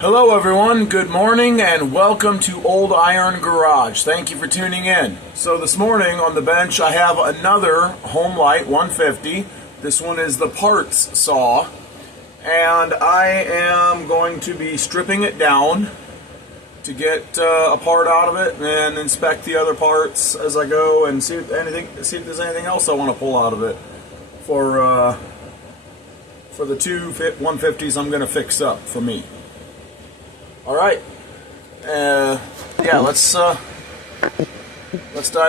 Hello everyone, good morning and welcome to Old Iron Garage. Thank you for tuning in. So this morning on the bench I have another Homelite 150. This one is the parts saw. And I am going to be stripping it down to get a part out of it and inspect the other parts as I go and see if there's anything else I want to pull out of it for the two 150s I'm going to fix up for me. All right, yeah, let's dive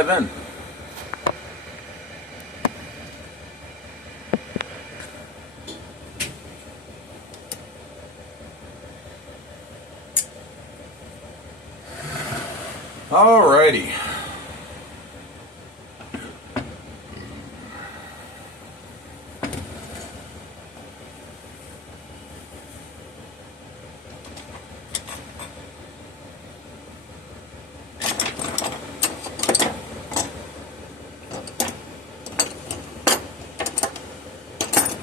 in. Alrighty.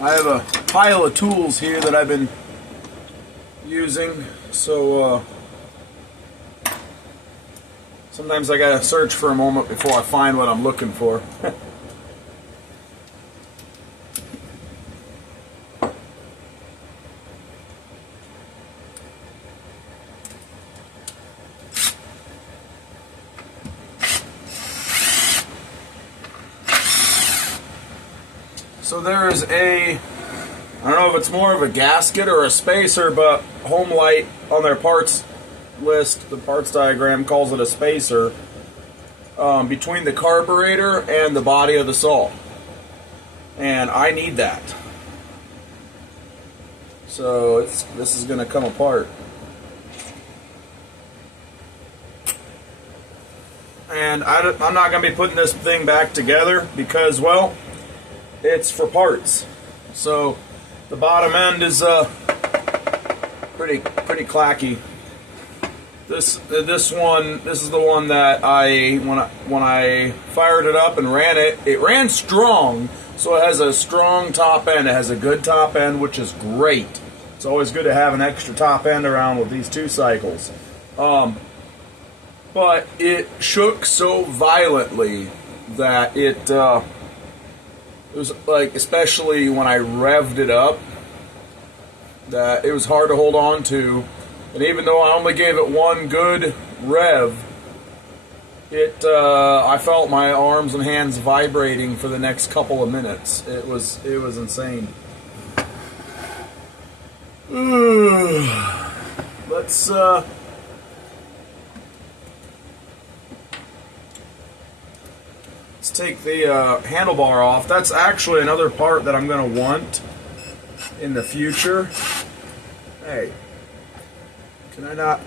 I have a pile of tools here that I've been using, so sometimes I gotta search for a moment before I find what I'm looking for. So there is I don't know if it's more of a gasket or a spacer, but Homelite on their parts list, the parts diagram calls it a spacer, between the carburetor and the body of the saw. And I need that. So this is going to come apart. And I'm not going to be putting this thing back together because, well, it's for parts. So the bottom end is pretty clacky. This is the one that when I fired it up and ran it, it ran strong. So it has a strong top end. It has a good top end, which is great. It's always good to have an extra top end around with these 2 cycles. But it shook so violently that it was like, especially when I revved it up, that it was hard to hold on to. And even though I only gave it one good rev, I felt my arms and hands vibrating for the next couple of minutes. It was insane. Let's take the handlebar off. That's actually another part that I'm going to want in the future. Hey, can I not?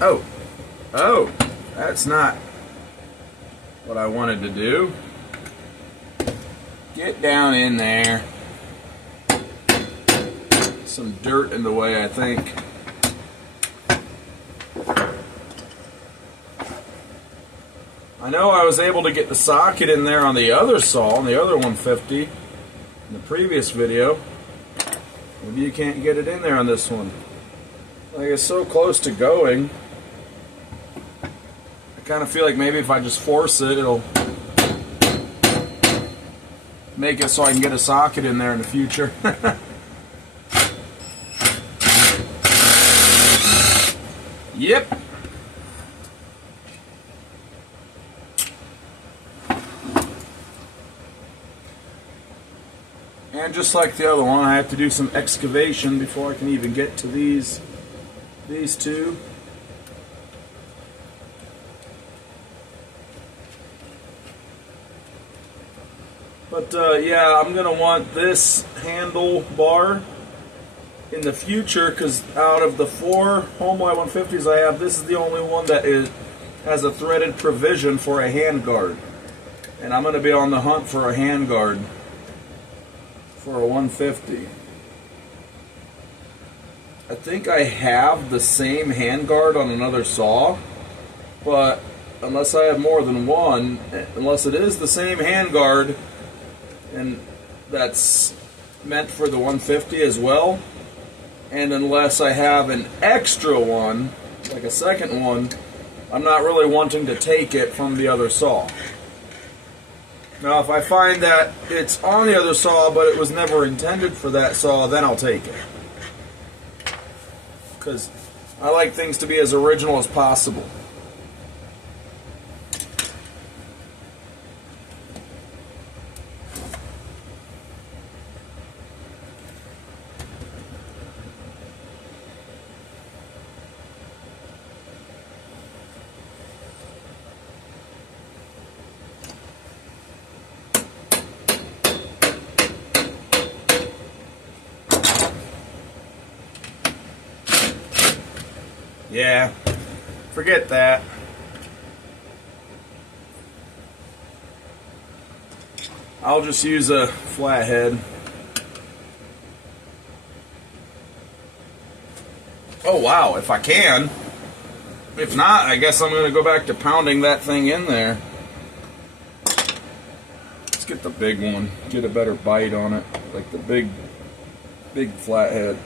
Oh, that's not what I wanted to do. Get down in there. Some dirt in the way, I think. I know I was able to get the socket in there on the other saw, on the other 150, in the previous video. Maybe you can't get it in there on this one. Like, it's so close to going. I kind of feel like maybe if I just force it, it'll make it so I can get a socket in there in the future. Yep. And just like the other one, I have to do some excavation before I can even get to these two. But yeah, I'm going to want this handlebar in the future, because out of the 4 Homelite 150s I have, this is the only one that has a threaded provision for a hand guard. And I'm going to be on the hunt for a hand guard for a 150. I think I have the same handguard on another saw, but unless I have more than one, unless it is the same handguard and that's meant for the 150 as well, and unless I have an extra one, like a second one, I'm not really wanting to take it from the other saw. Now if I find that it's on the other saw but it was never intended for that saw, then I'll take it. Because I like things to be as original as possible. Yeah, forget that. I'll just use a flathead. Oh wow, if I can. If not, I guess I'm going to go back to pounding that thing in there. Let's get the big one, get a better bite on it, like the big flathead.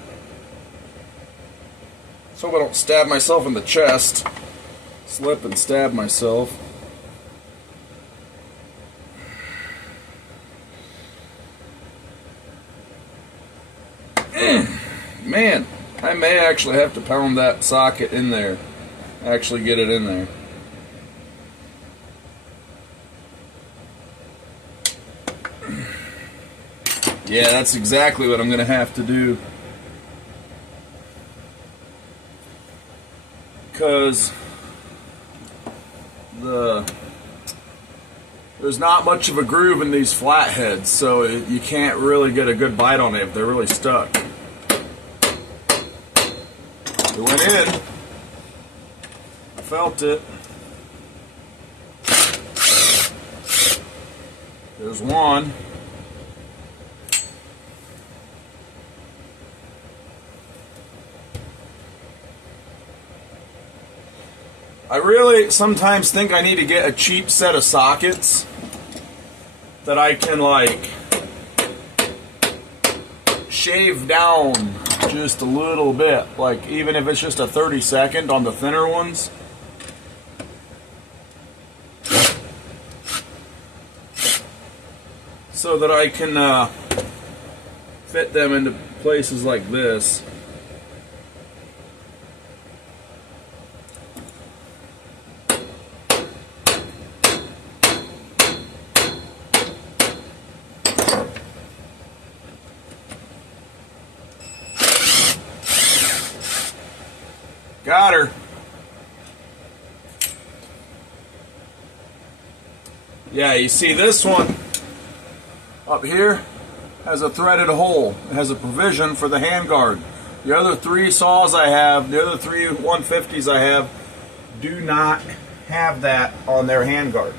So I don't stab myself in the chest, slip and stab myself. Man, I may actually have to pound that socket in there, actually get it in there. Yeah, that's exactly what I'm going to have to do. Because there's not much of a groove in these flatheads, so you can't really get a good bite on it if they're really stuck. It went in. I felt it. There's one. I really sometimes think I need to get a cheap set of sockets that I can like shave down just a little bit, like even if it's just a 30-second on the thinner ones. So that I can fit them into places like this. Got her. Yeah, you see this one up here has a threaded hole. It has a provision for the handguard. The other three saws I have, the other three 150s I have, do not have that on their handguard.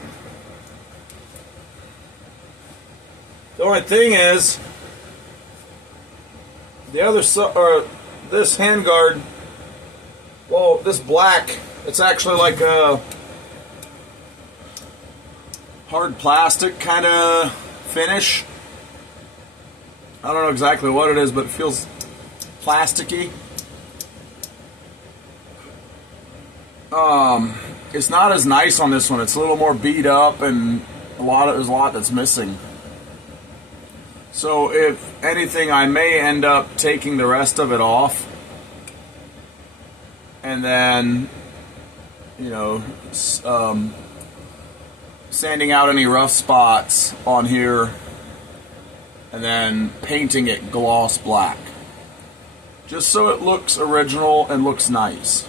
The only thing is, the other this handguard, well, this black, it's actually like a hard plastic kind of finish. I don't know exactly what it is, but it feels plasticky. It's not as nice on this one. It's a little more beat up, and there's a lot that's missing. So if anything, I may end up taking the rest of it off, and then, you know, sanding out any rough spots on here, and then painting it gloss black, just so it looks original and looks nice.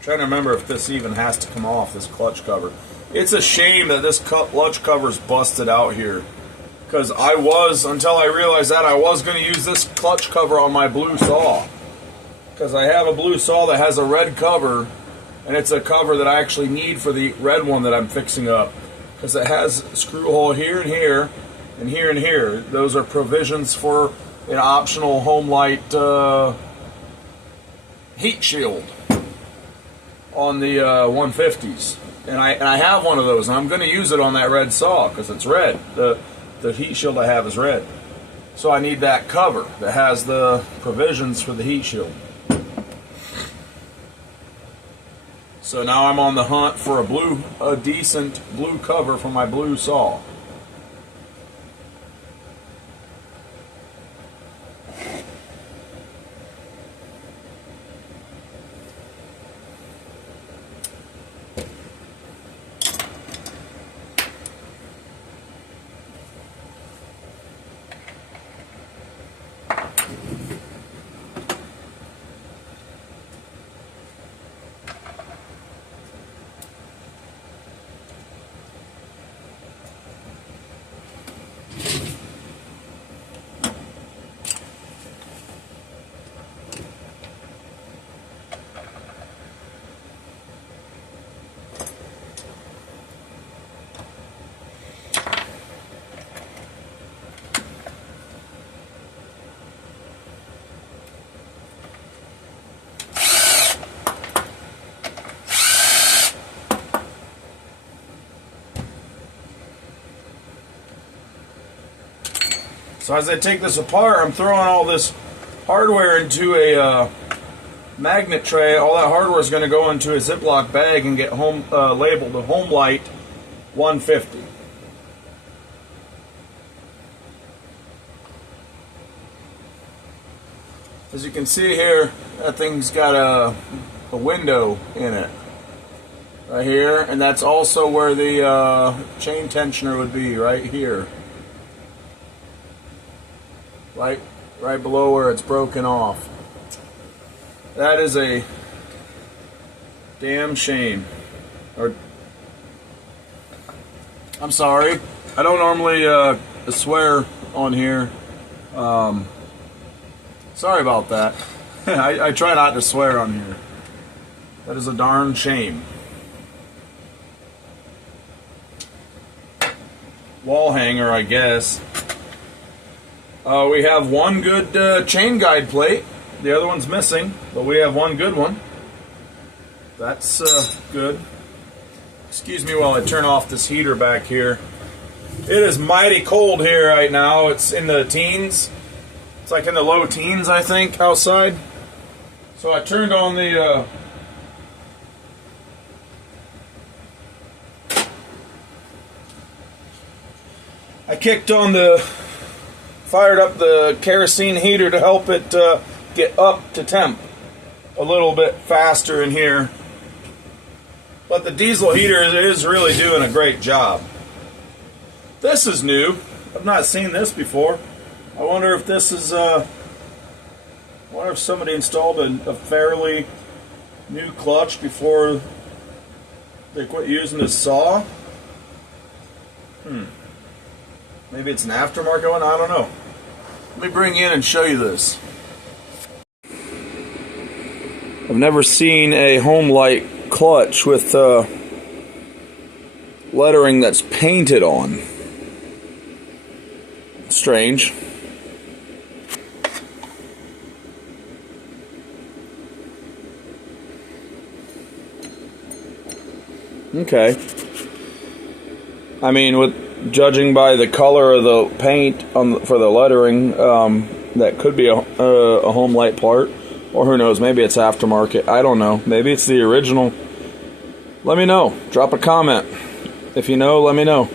Trying to remember if this even has to come off, this clutch cover. It's a shame that this clutch cover's busted out here, because until I realized that, I was going to use this clutch cover on my blue saw, because I have a blue saw that has a red cover, and it's a cover that I actually need for the red one that I'm fixing up, because it has a screw hole here and here and here and here. Those are provisions for an optional Homelite heat shield on the 150s. And I have one of those, and I'm going to use it on that red saw because it's red. The heat shield I have is red. So I need that cover that has the provisions for the heat shield. So now I'm on the hunt for a decent blue cover for my blue saw. So as I take this apart, I'm throwing all this hardware into a magnet tray. All that hardware is going to go into a Ziploc bag and get labeled a Homelite 150. As you can see here, that thing's got a window in it right here, and that's also where the chain tensioner would be, right here. Right below where it's broken off. That is a damn shame. Or, I'm sorry. I don't normally swear on here. Sorry about that. I try not to swear on here. That is a darn shame. Wall hanger, I guess. We have one good chain guide plate. The other one's missing, but we have one good one. That's good. Excuse me while I turn off this heater back here. It is mighty cold here right now. It's in the teens. It's like in the low teens, I think, outside. So I turned on the fired up the kerosene heater to help it get up to temp a little bit faster in here. But the diesel heater is really doing a great job. This is new. I've not seen this before. I wonder if this is I wonder if somebody installed a fairly new clutch before they quit using this saw. Maybe it's an aftermarket one, I don't know. Let me bring in and show you this. I've never seen a Homelite clutch with lettering that's painted on. Strange. Okay. I mean, judging by the color of the paint for the lettering, that could be a Homelite part, or who knows, maybe it's aftermarket. I don't know. Maybe it's the original. Let me know. Drop a comment. If you know, let me know.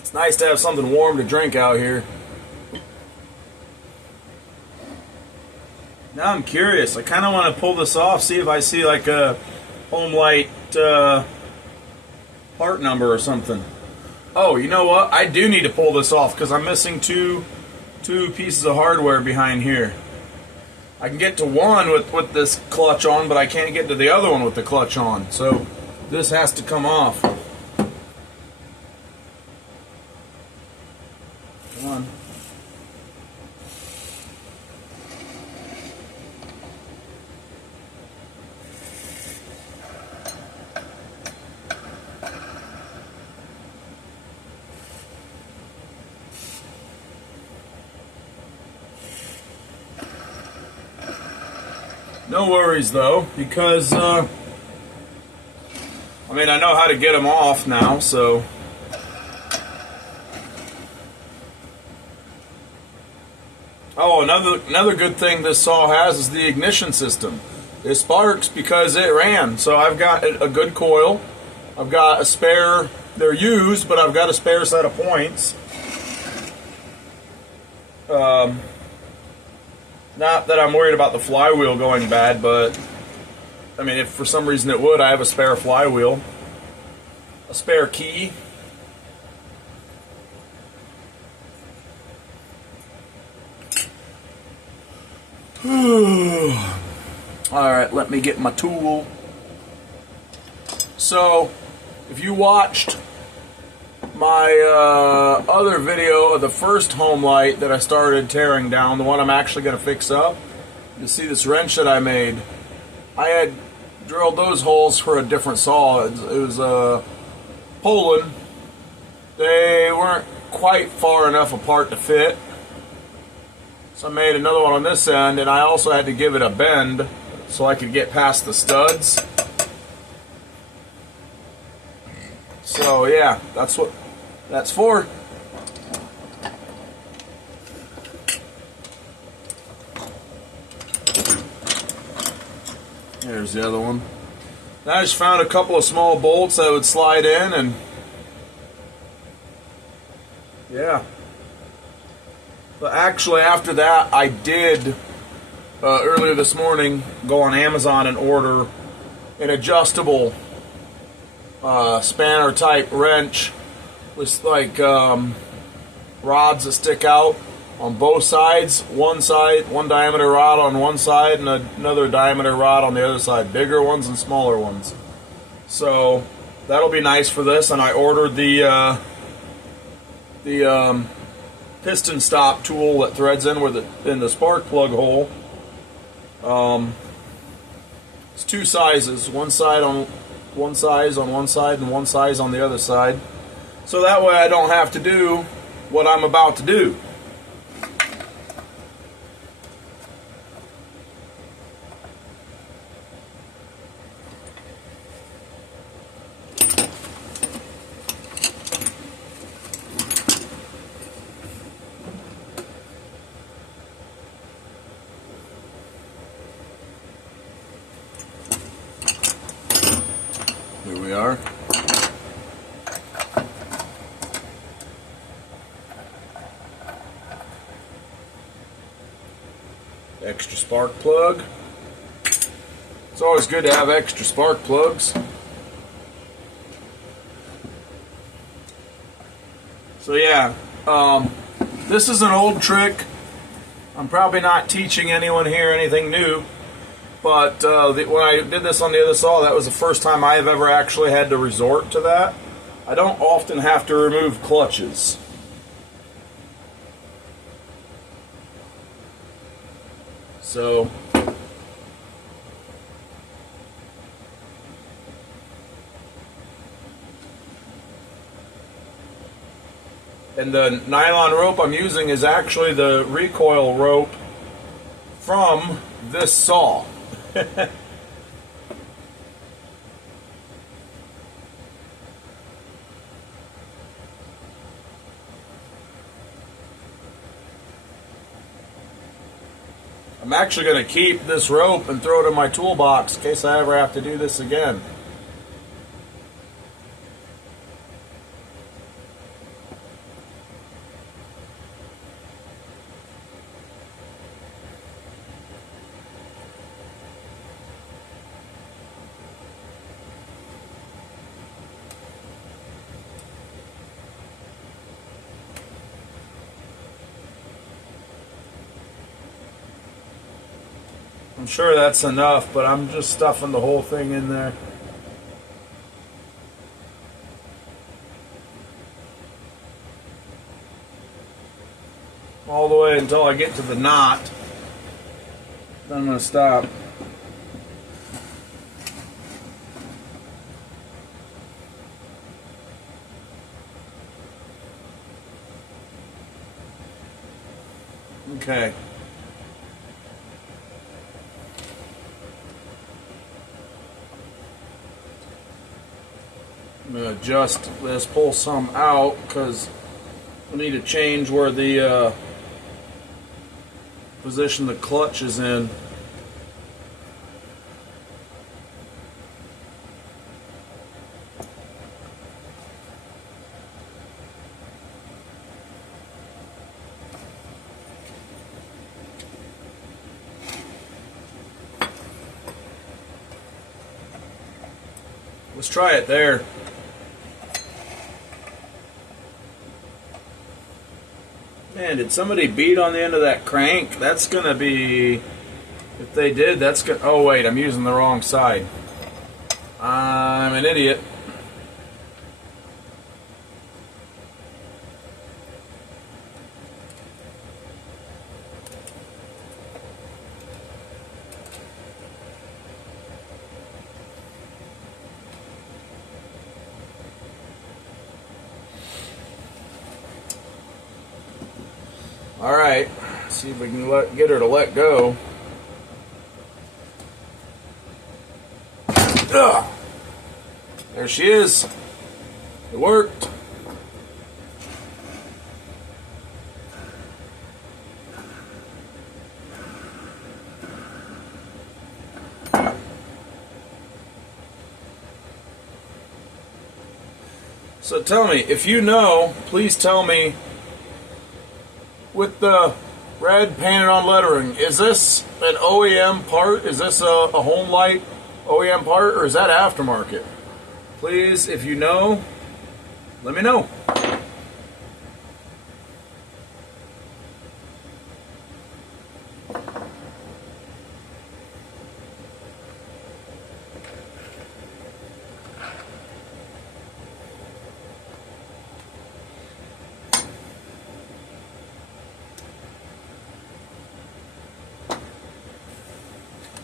It's nice to have something warm to drink out here. Now I'm curious. I kind of want to pull this off, see if I see like a Homelite part number or something. Oh, you know what? I do need to pull this off because I'm missing two pieces of hardware behind here. I can get to one with this clutch on, but I can't get to the other one with the clutch on. So this has to come off. Come on. No worries though, because I mean, I know how to get them off now, so. Oh, another good thing this saw has is the ignition system. It sparks because it ran, so I've got a good coil. I've got a spare, they're used, but I've got a spare set of points. Not that I'm worried about the flywheel going bad, but I mean, if for some reason it would, I have a spare flywheel, a spare key. Alright, let me get my tool. So, if you watched my other video of the first Homelite that I started tearing down, the one I'm actually going to fix up, you see this wrench that I made. I had drilled those holes for a different saw. It was Poland. They weren't quite far enough apart to fit. So I made another one on this end, and I also had to give it a bend so I could get past the studs. So yeah, that's what that's for. There's the other one. I just found a couple of small bolts that would slide in, and yeah. But actually, after that, I did earlier this morning go on Amazon and order an adjustable spanner type wrench with like rods that stick out on both sides. One diameter rod on one side and another diameter rod on the other side. Bigger ones and smaller ones. So that'll be nice for this. And I ordered the piston stop tool that threads in the spark plug hole. It's two sizes. One size on one side and one size on the other side. So that way I don't have to do what I'm about to do. Here we are. Extra spark plug. It's always good to have extra spark plugs. So yeah, this is an old trick. I'm probably not teaching anyone here anything new. But when I did this on the other saw, that was the first time I have ever actually had to resort to that. I don't often have to remove clutches. So, and the nylon rope I'm using is actually the recoil rope from this saw. I'm actually going to keep this rope and throw it in my toolbox in case I ever have to do this again. I'm sure that's enough, but I'm just stuffing the whole thing in there. All the way until I get to the knot. Then I'm going to stop. Okay. I'm going to adjust this, pull some out, because we need to change where the position the clutch is in. Let's try it there. Man, did somebody beat on the end of that crank? That's gonna be, if they did, that's gonna, oh wait, I'm using the wrong side. I'm an idiot. All right, see if we can get her to let go. Ugh. There she is. It worked. So tell me, if you know, please tell me, with the red painted on lettering, is this an OEM part? Is this a Homelite OEM part, or is that aftermarket? Please, if you know, let me know.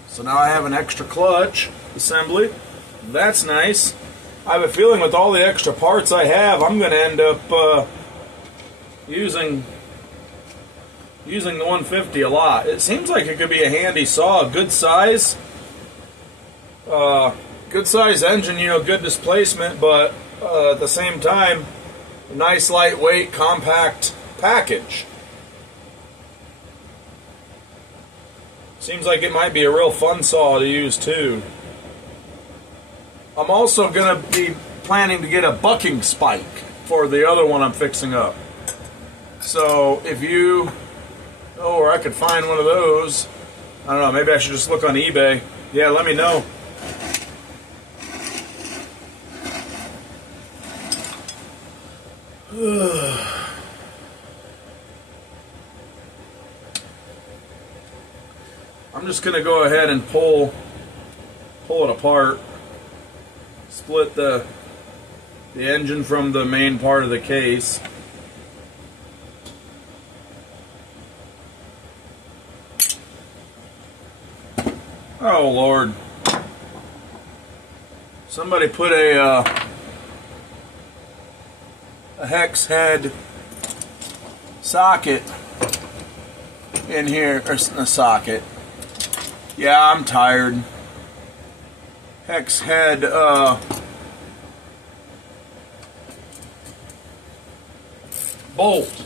So now I have an extra clutch assembly. That's nice. I have a feeling with all the extra parts I have, I'm going to end up using the 150 a lot. It seems like it could be a handy saw, good size engine, you know, good displacement, but at the same time, a nice lightweight, compact package. Seems like it might be a real fun saw to use too. I'm also going to be planning to get a bucking spike for the other one I'm fixing up. So if you know where I could find one of those, I don't know, maybe I should just look on eBay. Yeah, let me know. I'm just going to go ahead and pull it apart. Split the engine from the main part of the case. Oh Lord. Somebody put a hex head socket in here, or a socket. Yeah, I'm tired. Hex head bolt,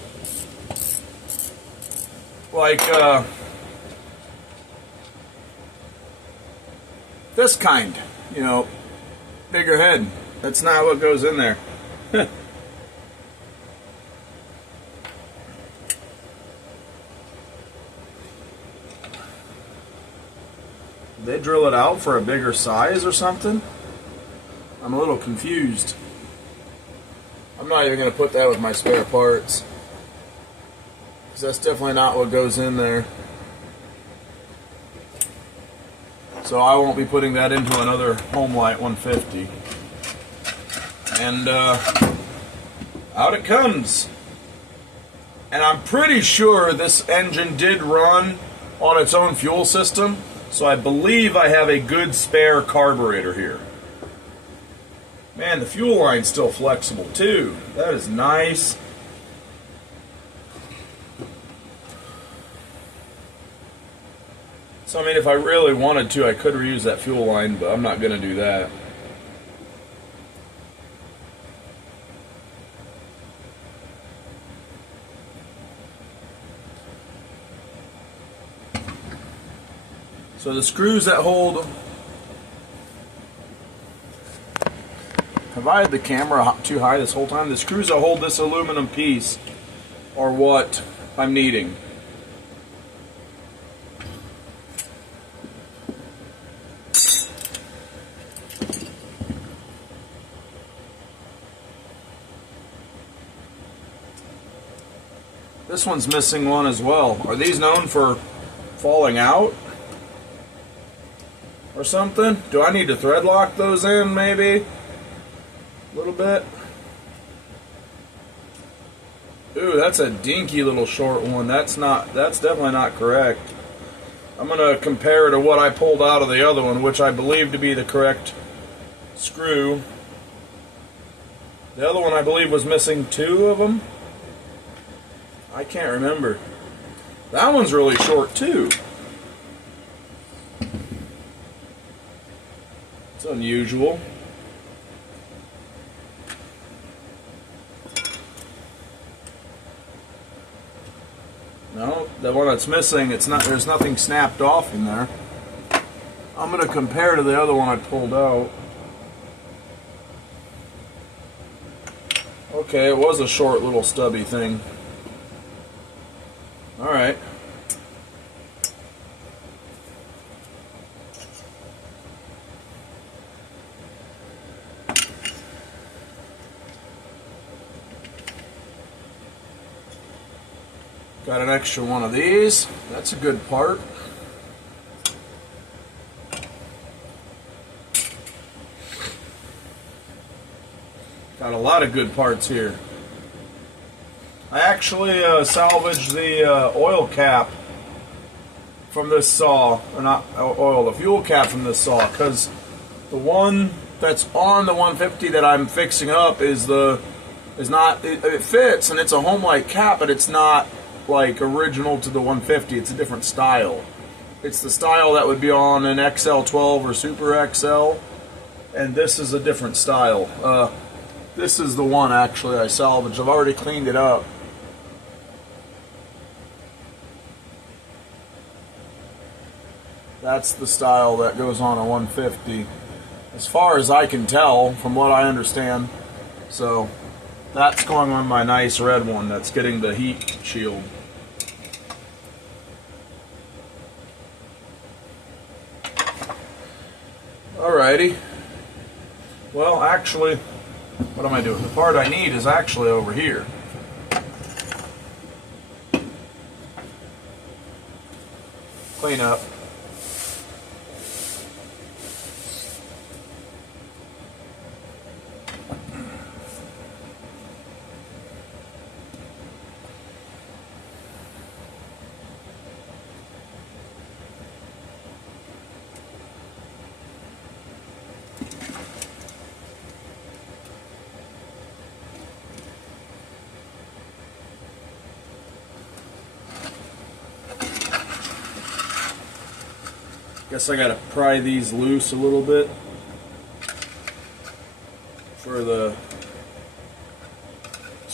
like this kind, you know, bigger head. That's not what goes in there. They drill it out for a bigger size or something? I'm a little confused. I'm not even going to put that with my spare parts, because that's definitely not what goes in there. So I won't be putting that into another Homelite 150. And out it comes. And I'm pretty sure this engine did run on its own fuel system. So I believe I have a good spare carburetor here. Man, the fuel line's still flexible too. That is nice. So I mean, if I really wanted to, I could reuse that fuel line, but I'm not going to do that. So the screws that hold... Have I had the camera too high this whole time? The screws that hold this aluminum piece are what I'm needing. This one's missing one as well. Are these known for falling out or something? Do I need to thread lock those in maybe? A little bit. Ooh, that's a dinky little short one. That's definitely not correct. I'm gonna compare it to what I pulled out of the other one, which I believe to be the correct screw. The other one I believe was missing 2 of them. I can't remember. That one's really short too. It's unusual. No, the one that's missing, it's not. There's nothing snapped off in there. I'm going to compare to the other one I pulled out. Okay, it was a short little stubby thing. All right. Got an extra one of these. That's a good part. Got a lot of good parts here. I actually salvaged the oil cap from this saw, or not oil, the fuel cap from this saw, because the one that's on the 150 that I'm fixing up is not. It fits and it's a Homelite cap, but it's not like original to the 150. It's a different style. It's the style that would be on an XL12 or Super XL, and this is a different style. This is the one actually I salvaged. I've already cleaned it up. That's the style that goes on a 150, as far as I can tell, from what I understand. So that's going on my nice red one that's getting the heat shield. Alrighty. Well, actually, what am I doing? The part I need is actually over here. Clean up. Guess I gotta pry these loose a little bit so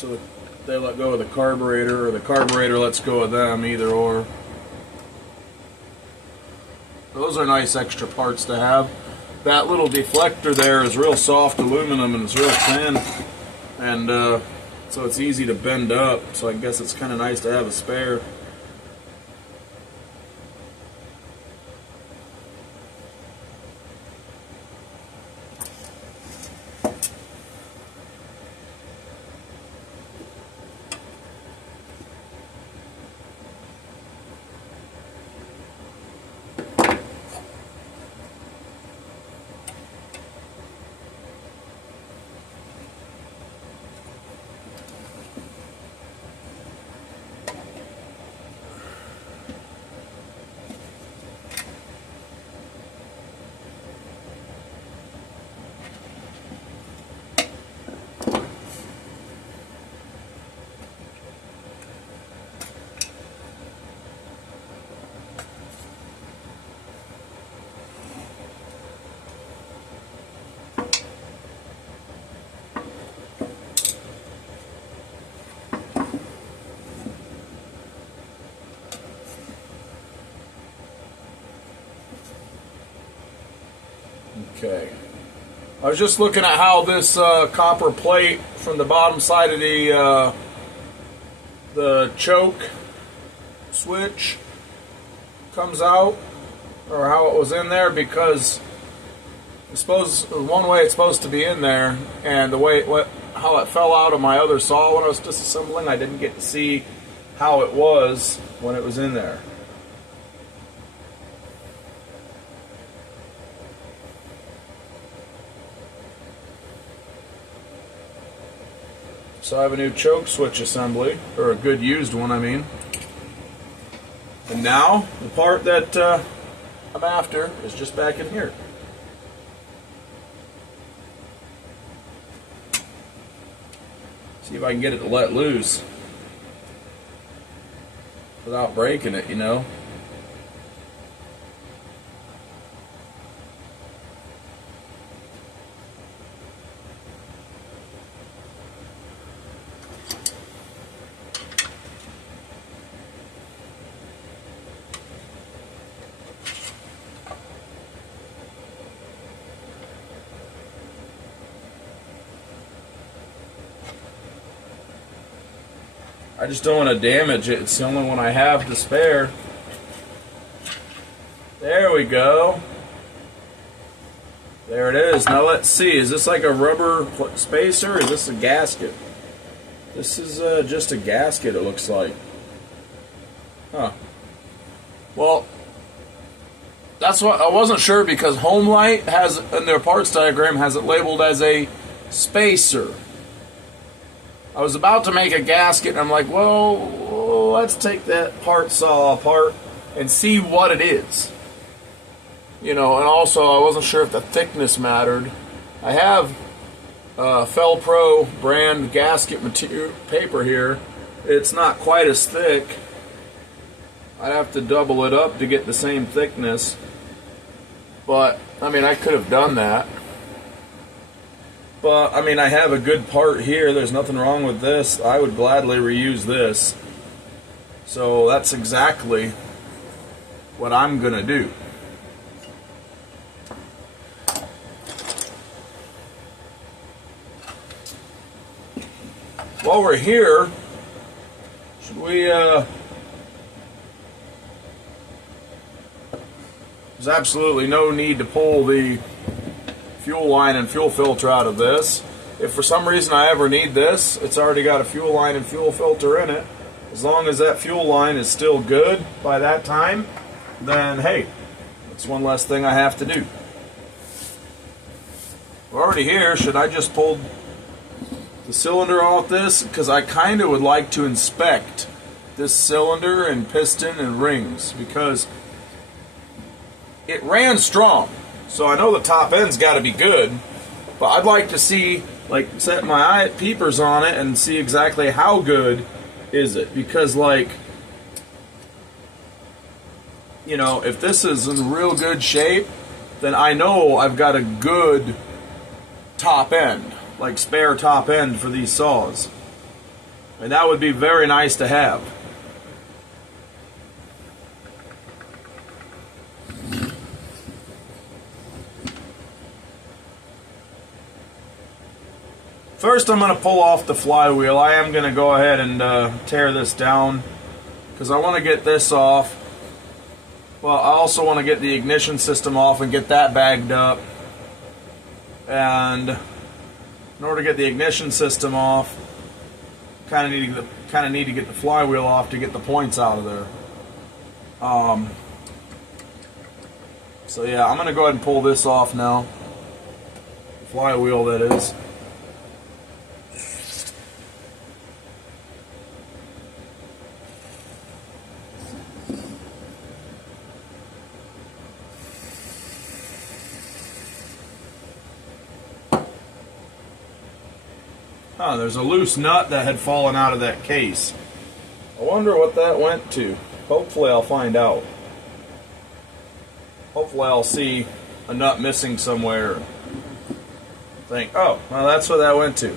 that they let go of the carburetor, or the carburetor lets go of them, either or. Those are nice extra parts to have. That little deflector there is real soft aluminum and it's real thin, and so it's easy to bend up, so I guess it's kind of nice to have a spare. Okay. I was just looking at how this copper plate from the bottom side of the choke switch comes out, or how it was in there, because I suppose one way it's supposed to be in there, and the way how it fell out of my other saw when I was disassembling, I didn't get to see how it was when it was in there. So I have a new choke switch assembly, or a good used one, I mean. And now, the part that I'm after is just back in here. See if I can get it to let loose without breaking it, you know. I just don't want to damage it. It's the only one I have to spare. There we go. There it is. Now let's see. Is this like a rubber spacer, or is this a gasket? This is just a gasket, it looks like. Huh. Well, that's what I wasn't sure, because Homelite has, in their parts diagram, has it labeled as a spacer. I was about to make a gasket, and I'm like, well, let's take that part saw apart and see what it is. You know, and also I wasn't sure if the thickness mattered. I have Felpro brand gasket material paper here. It's not quite as thick. I'd have to double it up to get the same thickness. But, I mean, I could have done that. But, I mean, I have a good part here. There's nothing wrong with this. I would gladly reuse this. So that's exactly what I'm going to do. While we're here, should we, there's absolutely no need to pull the fuel line and fuel filter out of this. If for some reason I ever need this, it's already got a fuel line and fuel filter in it. As long as that fuel line is still good by that time, then hey, it's one less thing I have to do. We're already here. Should I just pull the cylinder off this? Because I kind of would like to inspect this cylinder and piston and rings, because it ran strong. So I know the top end's got to be good, but I'd like to see, like, set my eye peepers on it and see exactly how good is it. Because, like, you know, if this is in real good shape, then I know I've got a good top end, like spare top end for these saws. And that would be very nice to have. First, I'm going to pull off the flywheel. I am going to go ahead and tear this down, because I want to get this off. Well, I also want to get the ignition system off and get that bagged up. And in order to get the ignition system off, kind of need to get the flywheel off to get the points out of there. So yeah, I'm going to go ahead and pull this off now. The flywheel, that is. Oh, there's a loose nut that had fallen out of that case. I wonder what that went to. Hopefully I'll find out. Hopefully I'll see a nut missing somewhere. Think, oh, well, that's what that went to.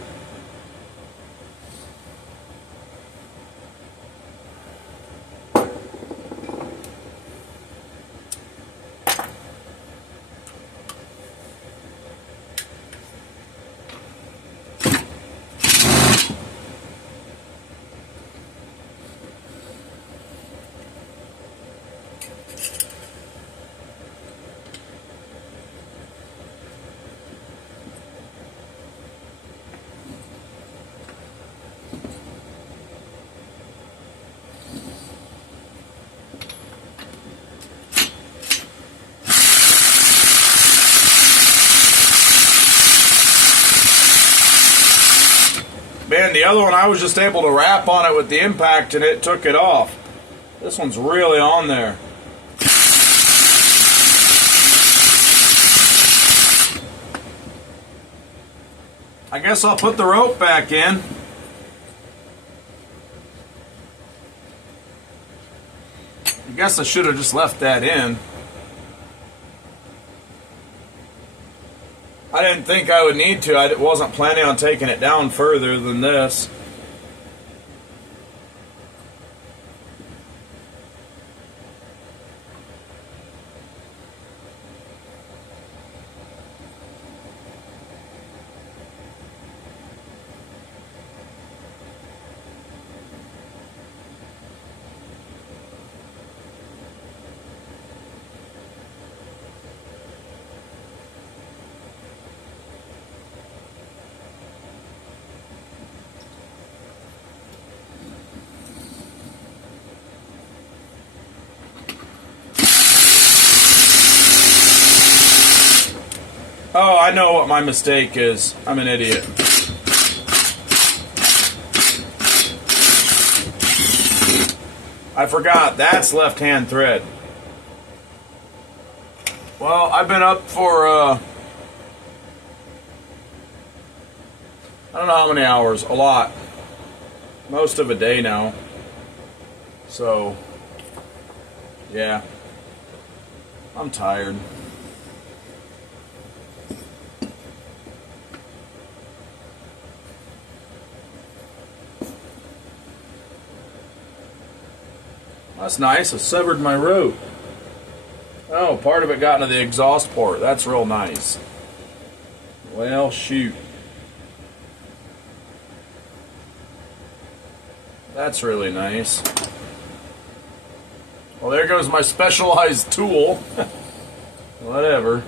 Again, the other one I was just able to wrap on it with the impact and it took it off. This one's really on there. I guess I'll put the rope back in. I guess I should have just left that in. I didn't think I would need to. I wasn't planning on taking it down further than this. Oh, I know what my mistake is. I'm an idiot. I forgot, that's left-hand thread. Well, I've been up for, I don't know how many hours. A lot. Most of a day now. So, yeah. I'm tired. That's nice. I severed my rope. Oh, part of it got into the exhaust port. That's real nice. Well, shoot. That's really nice. Well, there goes my specialized tool. Whatever.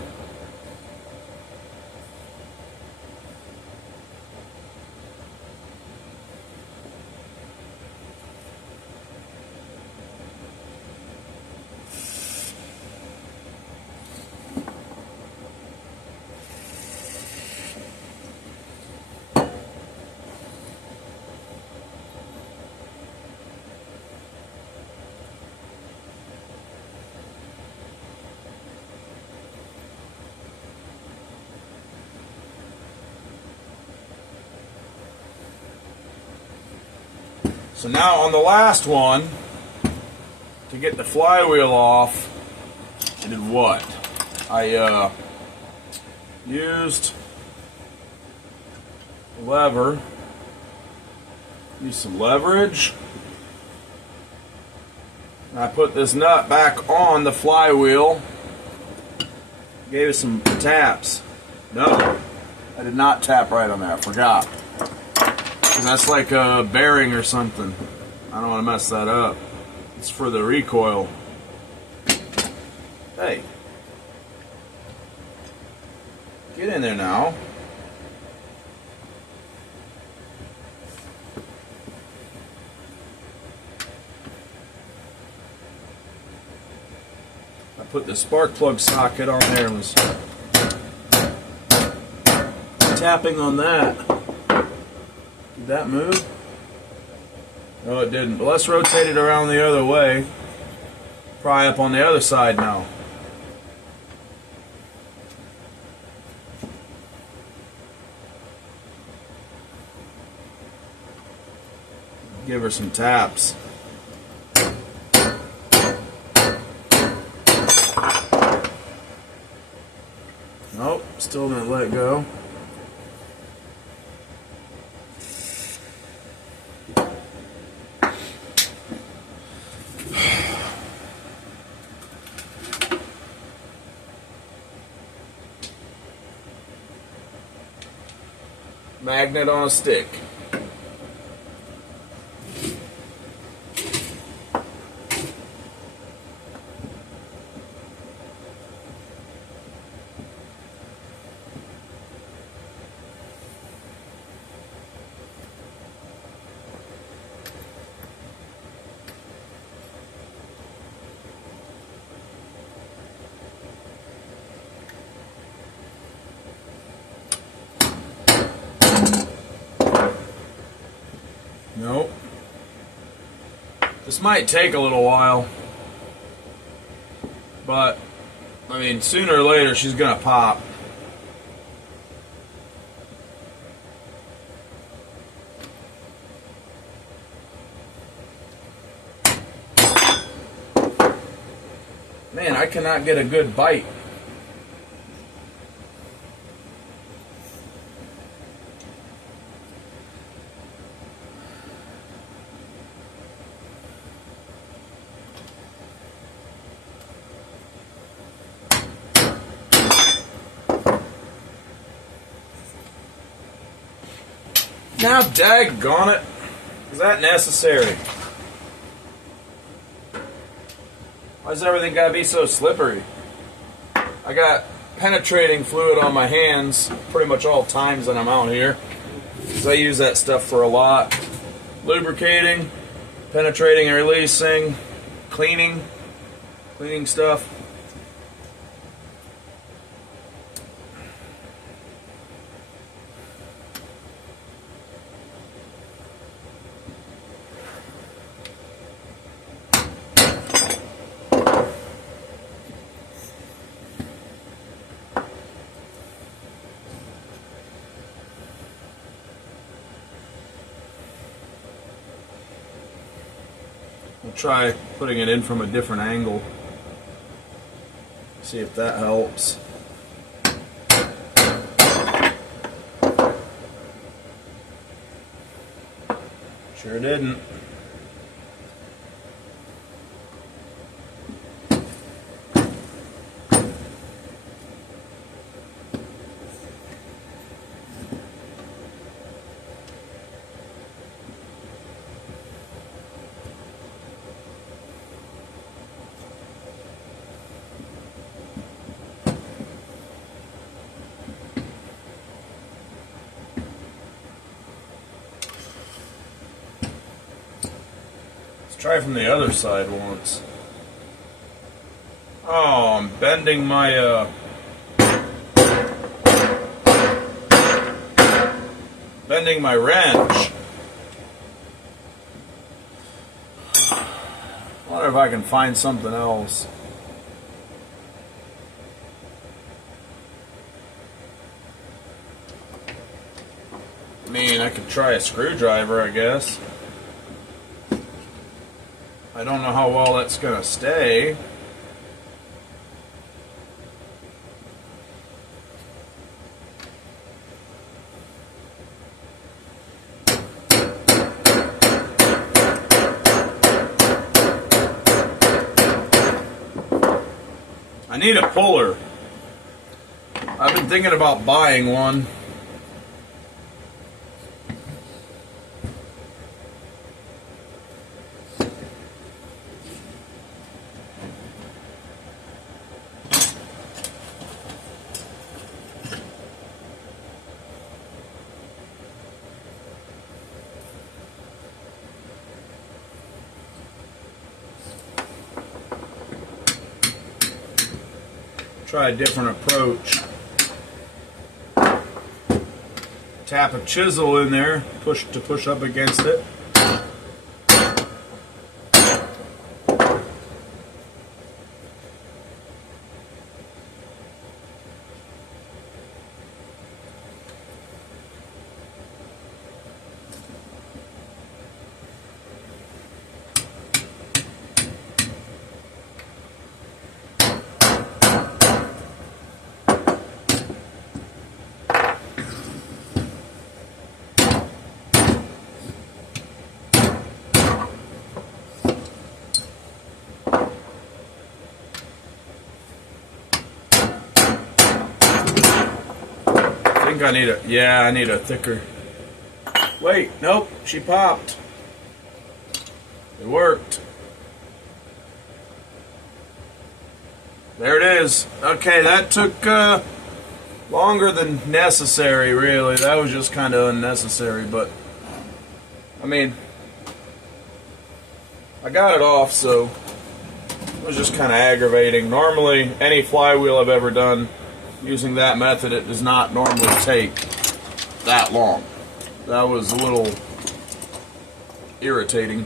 So now on the last one, to get the flywheel off, I did what? I used a lever, used some leverage, and I put this nut back on the flywheel, gave it some taps. No, I did not tap right on that, I forgot. That's like a bearing or something. I don't want to mess that up. It's for the recoil. Hey. Get in there now. I put the spark plug socket on there and was tapping on that. Did that move? No, it didn't. But let's rotate it around the other way. Pry up on the other side now. Give her some taps. Nope, still didn't let go. Magnet on a stick. Nope. This might take a little while, but I mean, sooner or later she's gonna pop. Man, I cannot get a good bite. Now, daggone it. Is that necessary? Why's everything gotta be so slippery? I got penetrating fluid on my hands pretty much all times that I'm out here, because I use that stuff for a lot. Lubricating, penetrating and releasing, cleaning stuff. We'll try putting it in from a different angle. See if that helps. Sure didn't. Try from the other side once. Oh, I'm bending my wrench. Wonder if I can find something else. I mean, I could try a screwdriver, I guess. I don't know how well that's gonna stay. I need a puller. I've been thinking about buying one. Try a different approach. Tap a chisel in there, push up against it. I need a thicker. Wait, nope, she popped. It worked. There it is. Okay, that took longer than necessary, really. That was just kind of unnecessary, but I mean, I got it off, so it was just kind of aggravating. Normally, any flywheel I've ever done using that method, it does not normally take that long. That was a little irritating.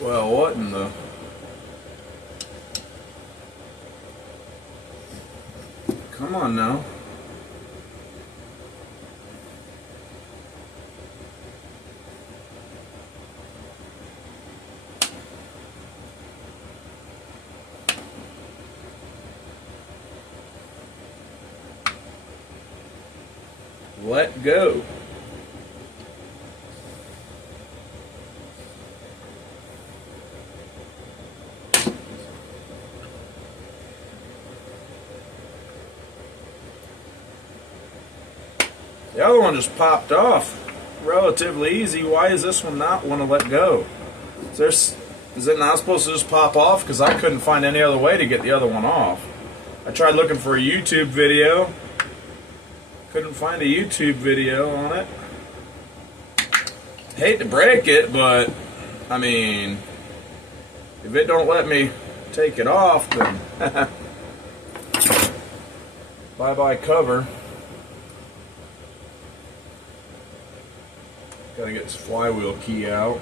Well, what in the... Come on now. Let go. The other one just popped off relatively easy. Why is this one not want to let go? Is it not supposed to just pop off? Because I couldn't find any other way to get the other one off. I tried looking for a YouTube video. Couldn't find a YouTube video on it. Hate to break it, but I mean, if it don't let me take it off, then bye-bye cover. Gotta get this flywheel key out.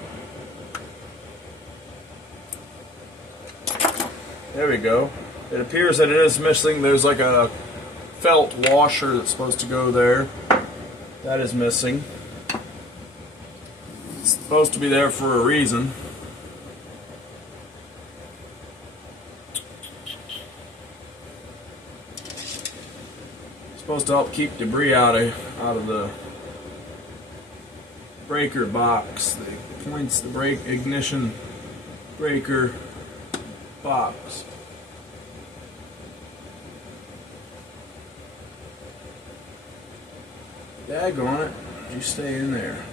There we go. It appears that it is missing. There's like a felt washer that's supposed to go there. That is missing. It's supposed to be there for a reason. It's supposed to help keep debris out of the breaker box. The points the brake ignition breaker box. Daggone it, you stay in there.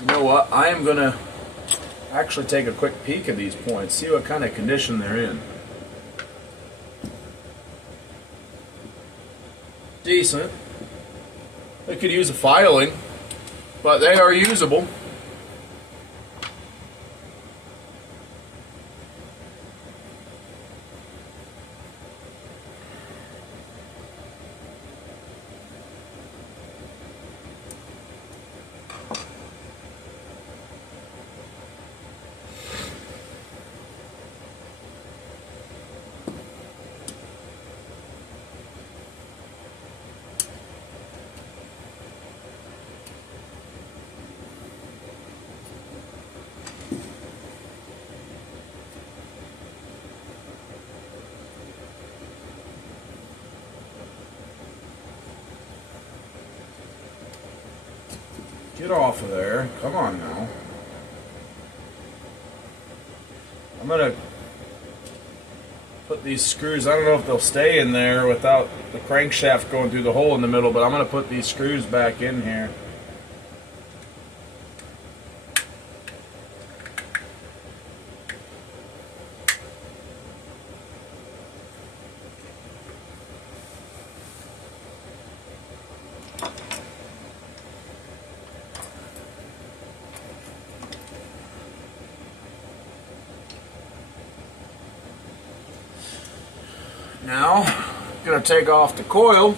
You know what? I am going to actually take a quick peek at these points, see what kind of condition they're in. Decent. They could use a filing, but they are usable. Get off of there. Come on now. I'm going to put these screws, I don't know if they'll stay in there without the crankshaft going through the hole in the middle, but I'm going to put these screws back in here. Now, I'm going to take off the coil.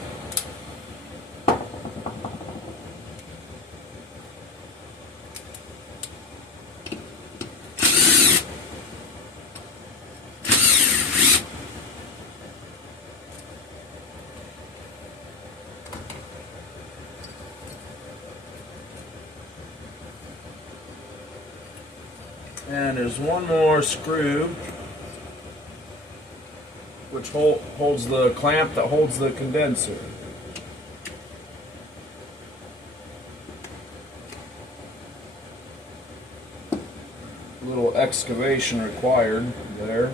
And there's one more screw which holds the clamp that holds the condenser. A little excavation required there.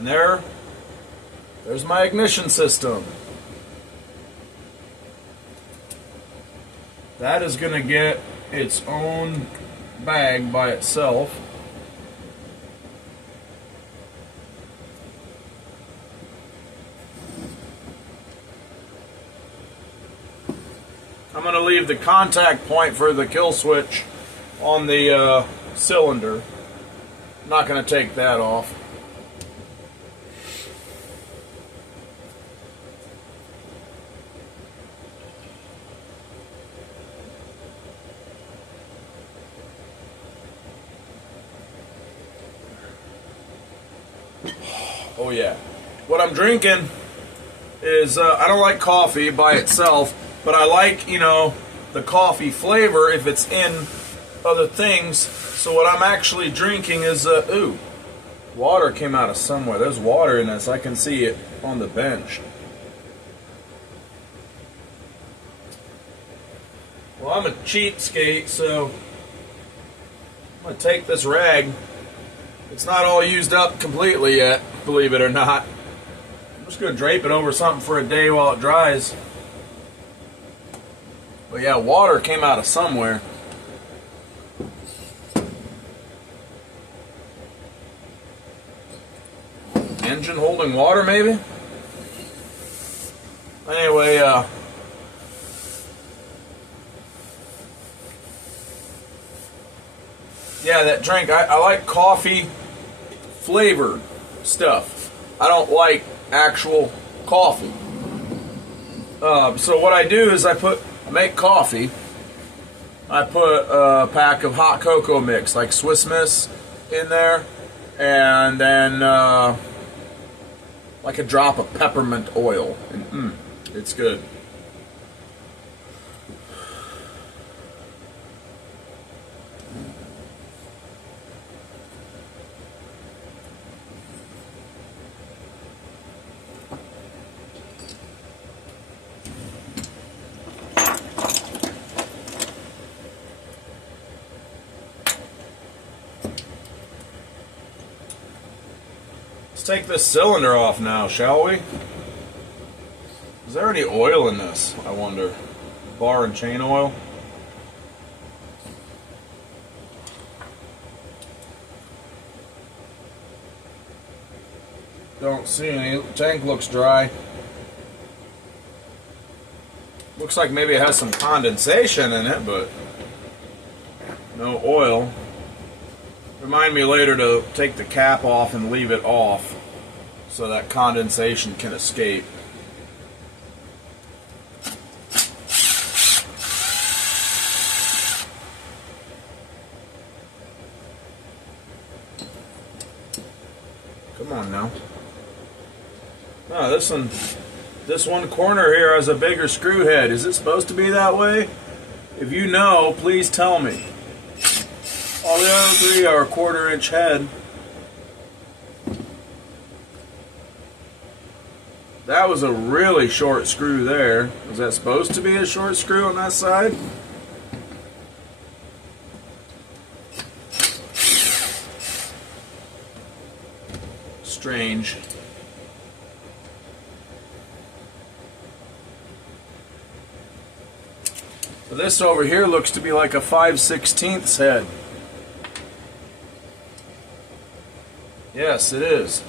And there's my ignition system. That is going to get its own bag by itself. I'm going to leave the contact point for the kill switch on the cylinder. I'm not going to take that off. Oh yeah. What I'm drinking is, I don't like coffee by itself, but I like, the coffee flavor if it's in other things. So what I'm actually drinking is, ooh, water came out of somewhere. There's water in this. I can see it on the bench. Well, I'm a cheapskate, so I'm going to take this rag. It's not all used up completely yet, believe it or not. I'm just going to drape it over something for a day while it dries. But yeah, water came out of somewhere. Engine holding water, maybe? Anyway, yeah, that drink, I like coffee flavored stuff. I don't like actual coffee. So what I do is I make coffee. I put a pack of hot cocoa mix, like Swiss Miss, in there, and then like a drop of peppermint oil. And it's good. Let's take this cylinder off now, shall we? Is there any oil in this, I wonder? Bar and chain oil? Don't see any. The tank looks dry. Looks like maybe it has some condensation in it, but no oil. Remind me later to take the cap off and leave it off so that condensation can escape. Come on now. Oh, this one corner here has a bigger screw head. Is it supposed to be that way? If you know, please tell me. All the other three are a 1/4 inch head. That was a really short screw there. Was that supposed to be a short screw on that side? Strange. So this over here looks to be like a 5/16 head. Yes, it is.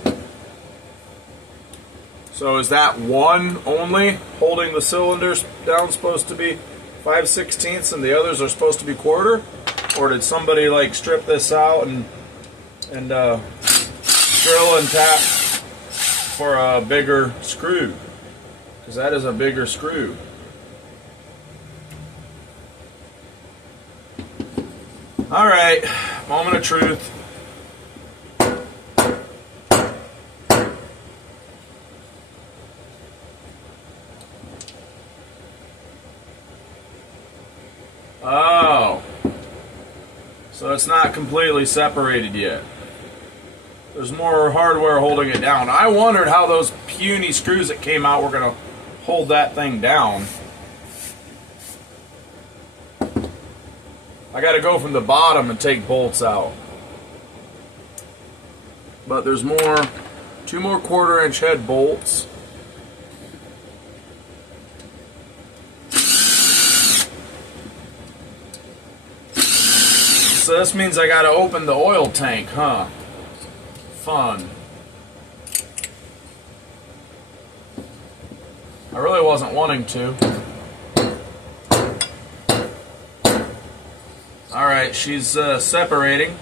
So is that one only holding the cylinders down supposed to be 5/16 and the others are supposed to be 1/4? Or did somebody like strip this out and drill and tap for a bigger screw? Because that is a bigger screw. Alright, moment of truth. Oh, so it's not completely separated yet. There's more hardware holding it down. I wondered how those puny screws that came out were going to hold that thing down. I got to go from the bottom and take bolts out. But there's more 2 more 1/4-inch head bolts. So this means I gotta open the oil tank, huh? Fun. I really wasn't wanting to. Alright, she's separating.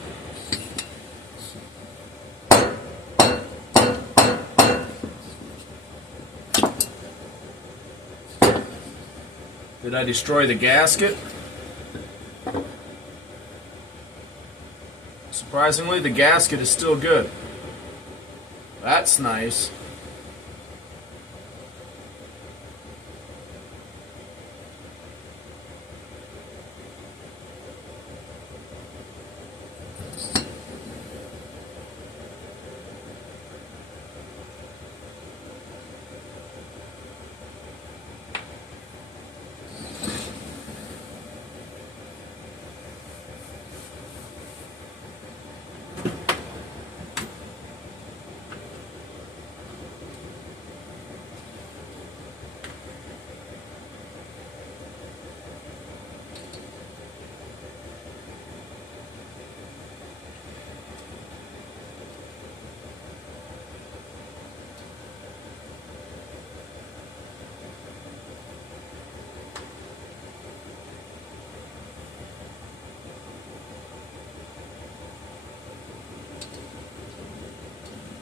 Did I destroy the gasket? Surprisingly, the gasket is still good. That's nice.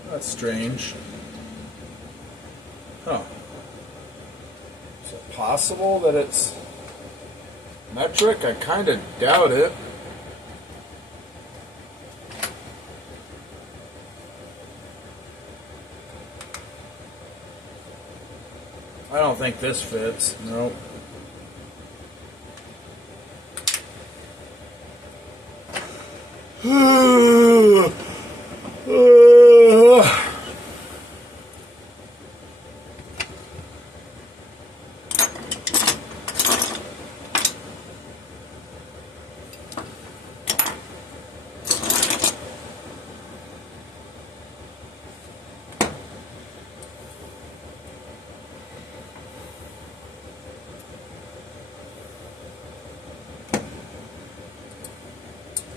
That's strange. Huh. Is it possible that it's metric? I kind of doubt it. I don't think this fits. Nope.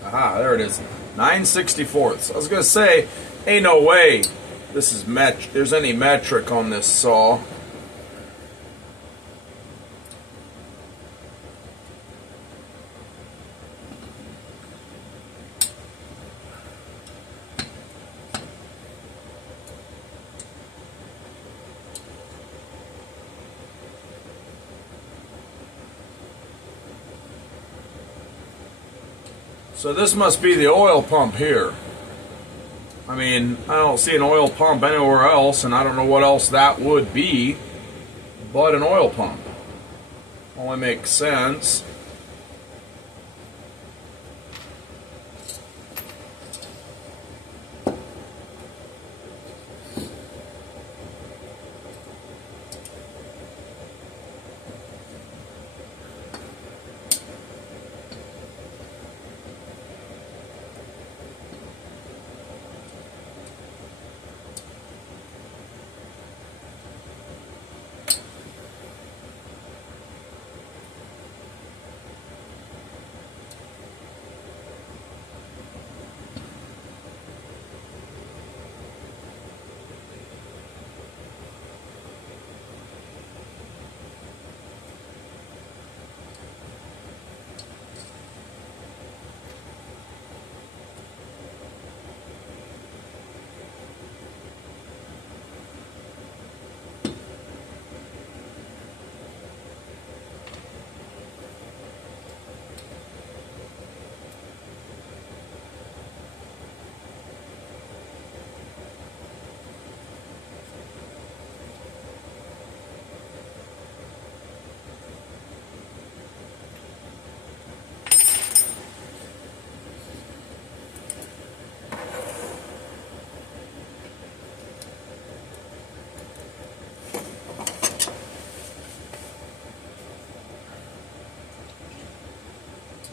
Aha, there it is. 9/64. I was gonna say, ain't no way this is there's any metric on this saw. So this must be the oil pump here. I mean, I don't see an oil pump anywhere else, and I don't know what else that would be but an oil pump. Only makes sense.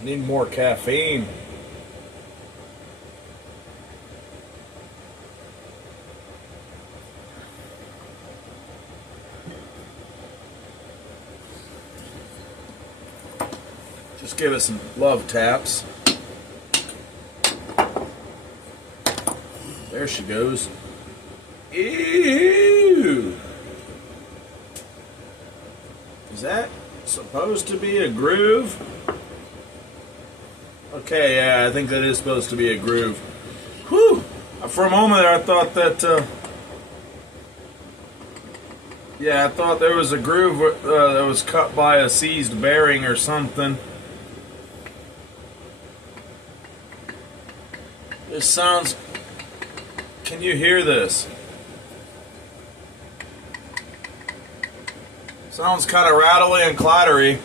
I need more caffeine. Just give it some love taps. There she goes. Ew! Is that supposed to be a groove? Okay, yeah, I think that is supposed to be a groove. Whew! For a moment there I thought that, yeah, I thought there was a groove that was cut by a seized bearing or something. This sounds... Can you hear this? Sounds kind of rattly and clattery.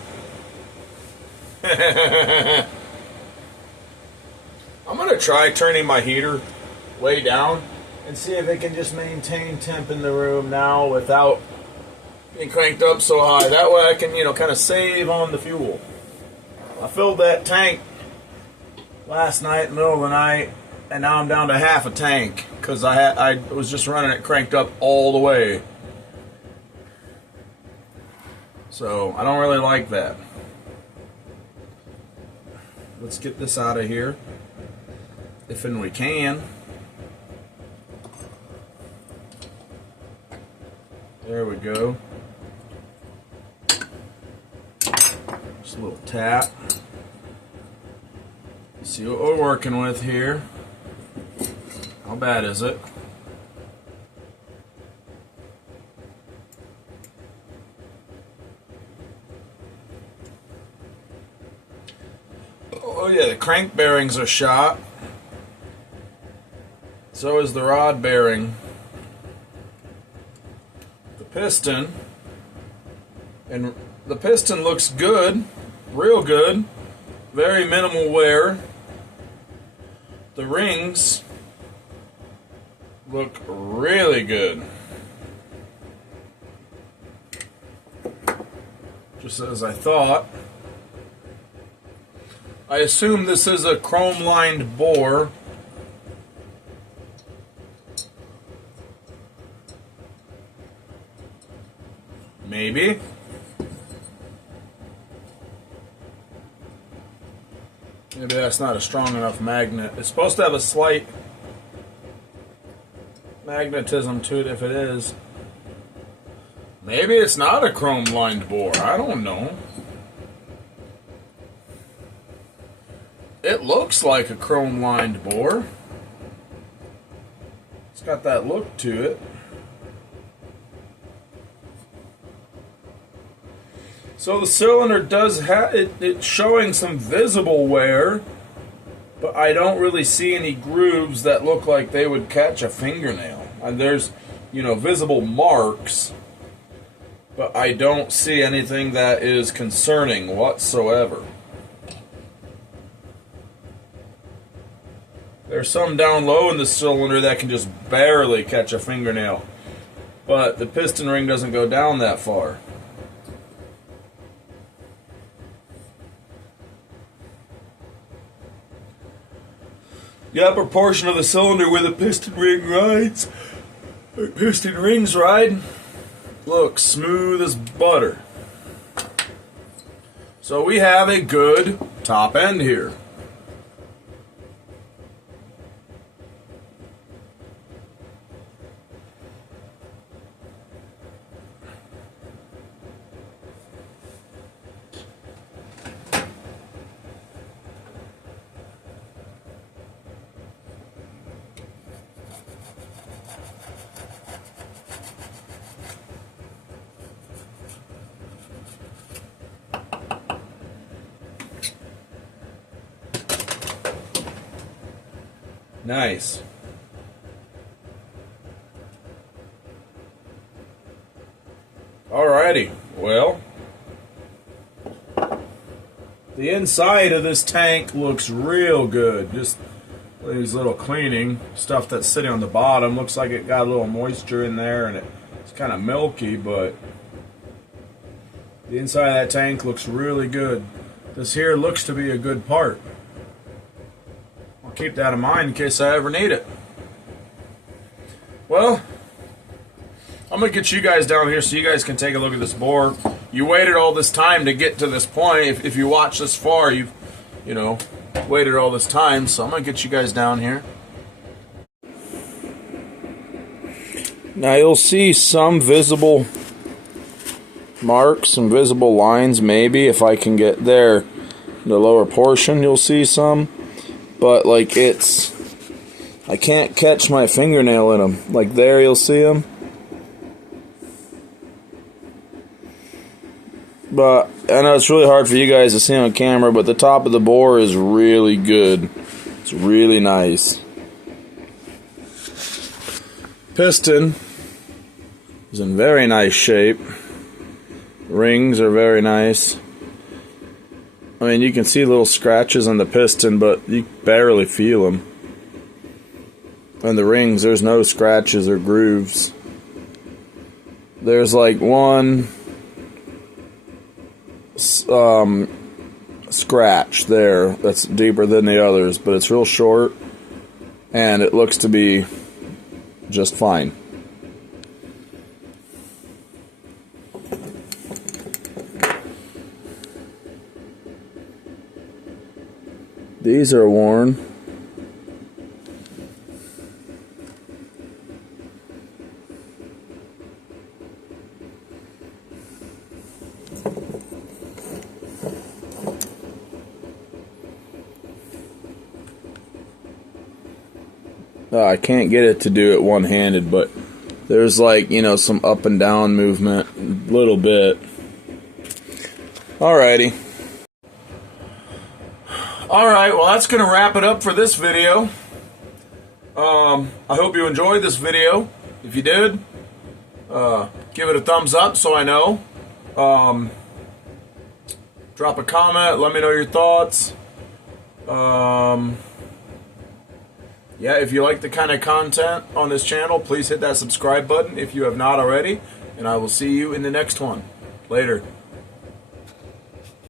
I'm going to try turning my heater way down and see if it can just maintain temp in the room now without being cranked up so high. That way I can, you know, kind of save on the fuel. I filled that tank last night in the middle of the night, and now I'm down to half a tank because I was just running it cranked up all the way. So I don't really like that. Let's get this out of here, if and we can. There we go. Just a little tap. See what we're working with here. How bad is it? Oh yeah, the crank bearings are shot. So is the rod bearing. The piston. And the piston looks good. Real good. Very minimal wear. The rings look really good. Just as I thought. I assume this is a chrome-lined bore. Maybe. Maybe that's not a strong enough magnet. It's supposed to have a slight magnetism to it if it is. Maybe it's not a chrome-lined bore. I don't know. It looks like a chrome-lined bore. It's got that look to it. So the cylinder does have it's showing some visible wear, but I don't really see any grooves that look like they would catch a fingernail. And there's, you know, visible marks, but I don't see anything that is concerning whatsoever. There's some down low in the cylinder that can just barely catch a fingernail, but the piston ring doesn't go down that far. The upper portion of the cylinder where the piston rings ride, looks smooth as butter. So we have a good top end here. Nice. Alrighty, well, the inside of this tank looks real good. Just these little cleaning stuff that's sitting on the bottom. Looks like it got a little moisture in there and it's kind of milky, but the inside of that tank looks really good. This here looks to be a good part. Keep that in mind in case I ever need it. Well, I'm going to get you guys down here so you guys can take a look at this board. You waited all this time to get to this point. If you watch this far, you've, you know, waited all this time. So I'm going to get you guys down here. Now you'll see some visible marks, some visible lines maybe. If I can get there, the lower portion, you'll see some. But like I can't catch my fingernail in them. Like there, you'll see them. But I know it's really hard for you guys to see on camera, but the top of the bore is really good. It's really nice. Piston is in very nice shape. Rings are very nice. I mean, you can see little scratches on the piston, but you barely feel them. And the rings, there's no scratches or grooves. There's like one scratch there that's deeper than the others, but it's real short and it looks to be just fine. These are worn. I can't get it to do it one-handed, but there's like, you know, some up and down movement, a little bit. Alrighty. Alright, well that's going to wrap it up for this video. I hope you enjoyed this video. If you did, give it a thumbs up so I know. Drop a comment, let me know your thoughts. Yeah, if you like the kind of content on this channel, please hit that subscribe button if you have not already. And I will see you in the next one. Later.